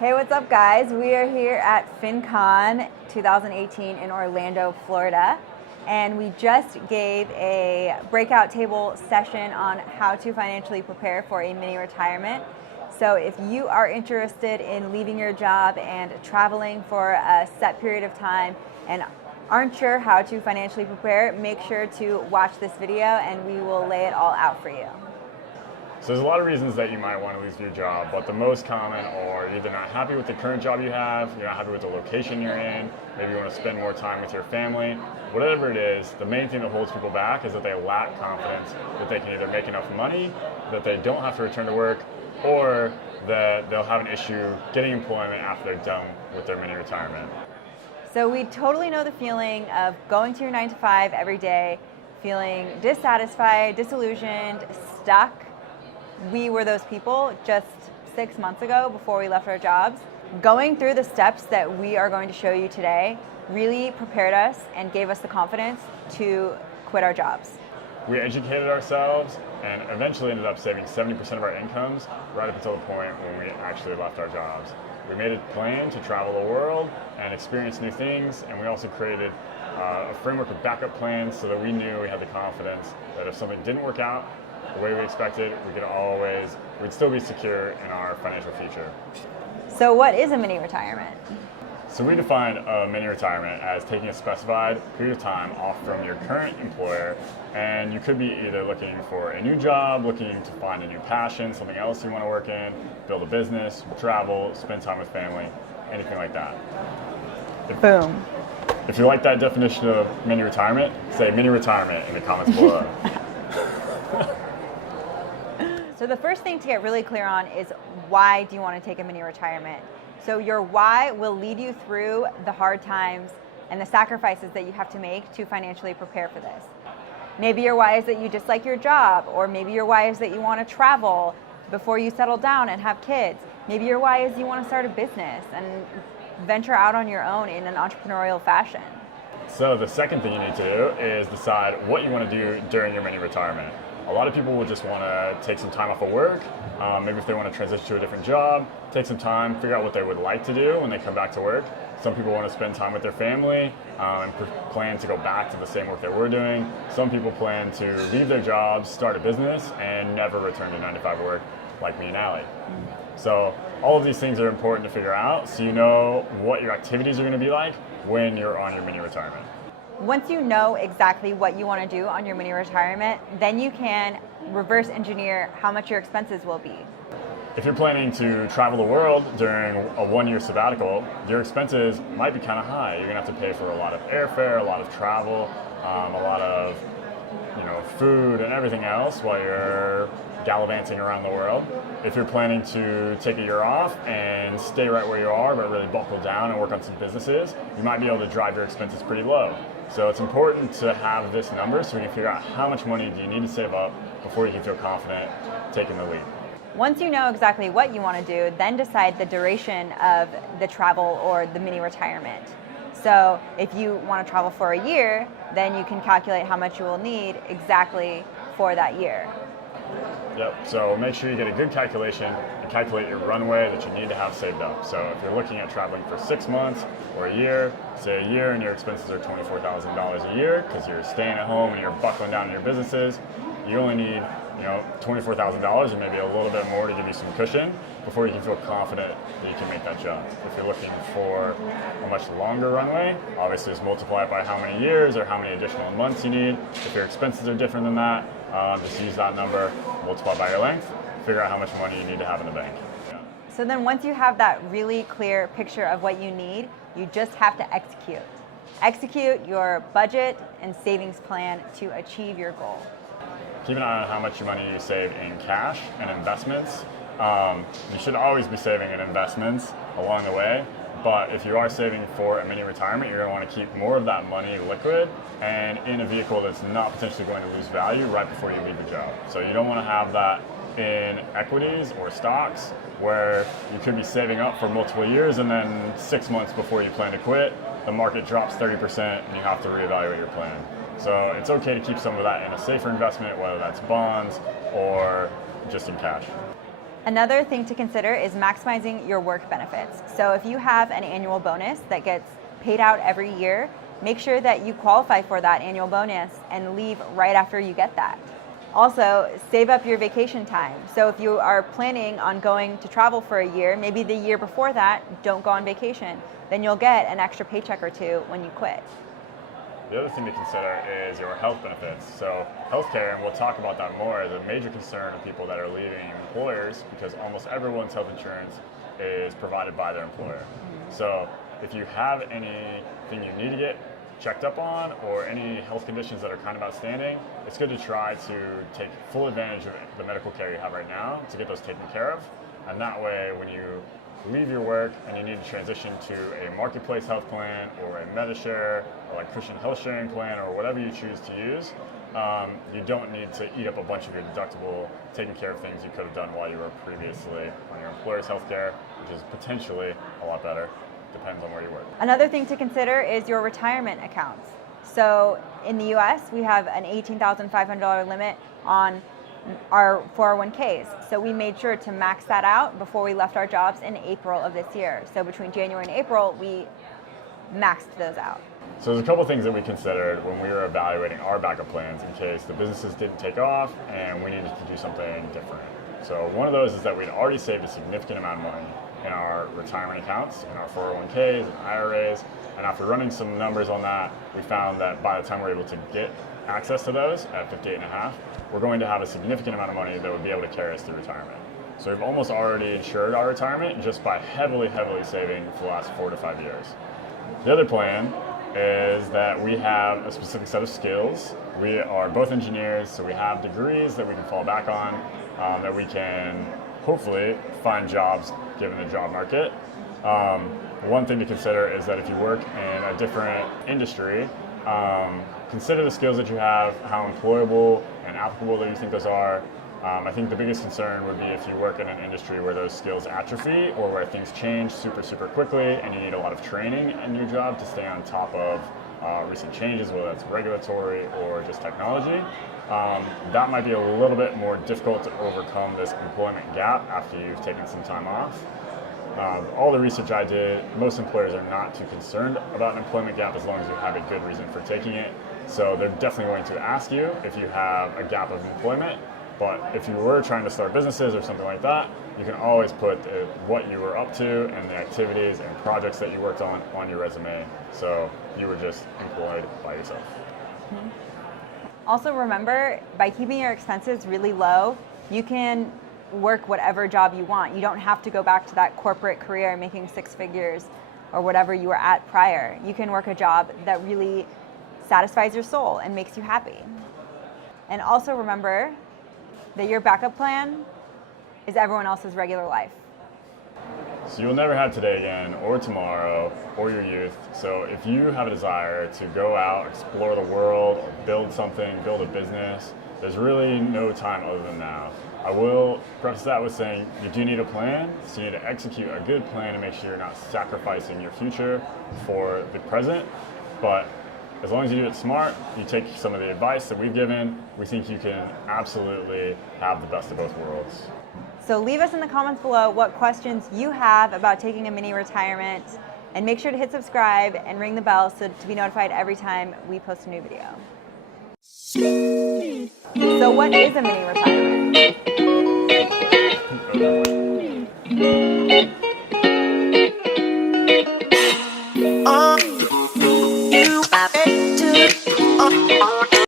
Hey, what's up, guys? We are here at FinCon 2018 in Orlando, Florida, and we just gave a breakout table session on how to financially prepare for a mini retirement. So if you are interested in leaving your job and traveling for a set period of time and aren't sure how to financially prepare, make sure to watch this video and we will lay it all out for you. So there's a lot of reasons that you might want to lose your job, but the most common are either not happy with the current job you have, you're not happy with the location you're in, maybe you want to spend more time with your family. Whatever it is, the main thing that holds people back is that they lack confidence that they can either make enough money, that they don't have to return to work, or that they'll have an issue getting employment after they're done with their mini retirement. So we totally know the feeling of going to your 9 to 5 every day, feeling dissatisfied, disillusioned, stuck. We were those people just 6 months ago before we left our jobs. Going through the steps that we are going to show you today really prepared us and gave us the confidence to quit our jobs. We educated ourselves and eventually ended up saving 70% of our incomes right up until the point when we actually left our jobs. We made a plan to travel the world and experience new things, and we also created a framework of backup plans so that we knew we had the confidence that if something didn't work out the way we expected, we'd still be secure in our financial future. So what is a mini retirement? So we define a mini retirement as taking a specified period of time off from your current employer, and you could be either looking for a new job, looking to find a new passion, something else you want to work in, build a business, travel, spend time with family, anything like that. Boom. If you like that definition of mini retirement, say mini retirement in the comments below. So the first thing to get really clear on is why do you want to take a mini retirement? So your why will lead you through the hard times and the sacrifices that you have to make to financially prepare for this. Maybe your why is that you dislike your job, or maybe your why is that you want to travel before you settle down and have kids. Maybe your why is you want to start a business and venture out on your own in an entrepreneurial fashion. So the second thing you need to do is decide what you want to do during your mini retirement. A lot of people will just want to take some time off of work, maybe if they want to transition to a different job, take some time, figure out what they would like to do when they come back to work. Some people want to spend time with their family and plan to go back to the same work they were doing. Some people plan to leave their jobs, start a business, and never return to 9 to 5 work like me and Allie. So all of these things are important to figure out so you know what your activities are going to be like when you're on your mini retirement. Once you know exactly what you want to do on your mini retirement, then you can reverse engineer how much your expenses will be. If you're planning to travel the world during a 1-year sabbatical, your expenses might be kind of high. You're going to have to pay for a lot of airfare, a lot of travel, a lot of food and everything else while you're gallivanting around the world. If you're planning to take a year off and stay right where you are but really buckle down and work on some businesses, you might be able to drive your expenses pretty low. So it's important to have this number so we can figure out how much money do you need to save up before you can feel confident taking the leap. Once you know exactly what you want to do, then decide the duration of the travel or the mini retirement. So if you want to travel for a year, then you can calculate how much you will need exactly for that year. Yep, so make sure you get a good calculation and calculate your runway that you need to have saved up. So if you're looking at traveling for 6 months or a year, say a year and your expenses are $24,000 a year because you're staying at home and you're buckling down in your businesses, you only need $24,000 and maybe a little bit more to give you some cushion before you can feel confident that you can make that jump. If you're looking for a much longer runway, obviously just multiply it by how many years or how many additional months you need. If your expenses are different than that, just use that number, multiply by your length, figure out how much money you need to have in the bank. Yeah. So then once you have that really clear picture of what you need, you just have to execute. Execute your budget and savings plan to achieve your goal. Keep an eye on how much money you save in cash and investments. You should always be saving in investments along the way, but if you are saving for a mini retirement, you're going to want to keep more of that money liquid and in a vehicle that's not potentially going to lose value right before you leave the job. So you don't want to have that in equities or stocks where you could be saving up for multiple years and then 6 months before you plan to quit, the market drops 30% and you have to reevaluate your plan. So it's okay to keep some of that in a safer investment, whether that's bonds or just in cash. Another thing to consider is maximizing your work benefits. So if you have an annual bonus that gets paid out every year, make sure that you qualify for that annual bonus and leave right after you get that. Also, save up your vacation time. So if you are planning on going to travel for a year, maybe the year before that, don't go on vacation. Then you'll get an extra paycheck or two when you quit. The other thing to consider is your health benefits. So healthcare, and we'll talk about that more, is a major concern of people that are leaving employers because almost everyone's health insurance is provided by their employer. So if you have anything you need to get checked up on or any health conditions that are kind of outstanding, it's good to try to take full advantage of the medical care you have right now to get those taken care of. And that way, when you leave your work and you need to transition to a marketplace health plan or a Medishare or like Christian health sharing plan or whatever you choose to use, you don't need to eat up a bunch of your deductible taking care of things you could have done while you were previously on your employer's health care, which is potentially a lot better. Depends on where you work. Another thing to consider is your retirement accounts. So in the US, we have an $18,500 limit on our 401ks. So we made sure to max that out before we left our jobs in April of this year. So between January and April, we maxed those out. So there's a couple things that we considered when we were evaluating our backup plans in case the businesses didn't take off and we needed to do something different. So one of those is that we'd already saved a significant amount of money in our retirement accounts, in our 401ks and IRAs. And after running some numbers on that, we found that by the time we're able to get access to those at 58.5, we're going to have a significant amount of money that would be able to carry us through retirement. So we've almost already insured our retirement just by heavily saving for the last 4 to 5 years. The other plan is that we have a specific set of skills. We are both engineers, so we have degrees that we can fall back on, that we can hopefully find jobs given the job market. One thing to consider is that if you work in a different industry, consider the skills that you have, how employable and applicable that you think those are. I think the biggest concern would be if you work in an industry where those skills atrophy or where things change super quickly and you need a lot of training in your job to stay on top of recent changes, whether that's regulatory or just technology. That might be a little bit more difficult to overcome this employment gap after you've taken some time off. All the research I did, most employers are not too concerned about an employment gap as long as you have a good reason for taking it. So they're definitely going to ask you if you have a gap of employment. But if you were trying to start businesses or something like that, you can always put what you were up to and the activities and projects that you worked on your resume. So you were just employed by yourself. Mm-hmm. Also remember, by keeping your expenses really low, you can work whatever job you want. You don't have to go back to that corporate career making 6 figures or whatever you were at prior. You can work a job that really satisfies your soul and makes you happy. And also remember that your backup plan is everyone else's regular life. So you'll never have today again, or tomorrow, or your youth. So if you have a desire to go out, explore the world, or build something, build a business, there's really no time other than now. I will preface that with saying you do need a plan, so you need to execute a good plan to make sure you're not sacrificing your future for the present. But as long as you do it smart, you take some of the advice that we've given, we think you can absolutely have the best of both worlds. So leave us in the comments below what questions you have about taking a mini retirement, and make sure to hit subscribe and ring the bell to be notified every time we post a new video. So what is a mini retirement?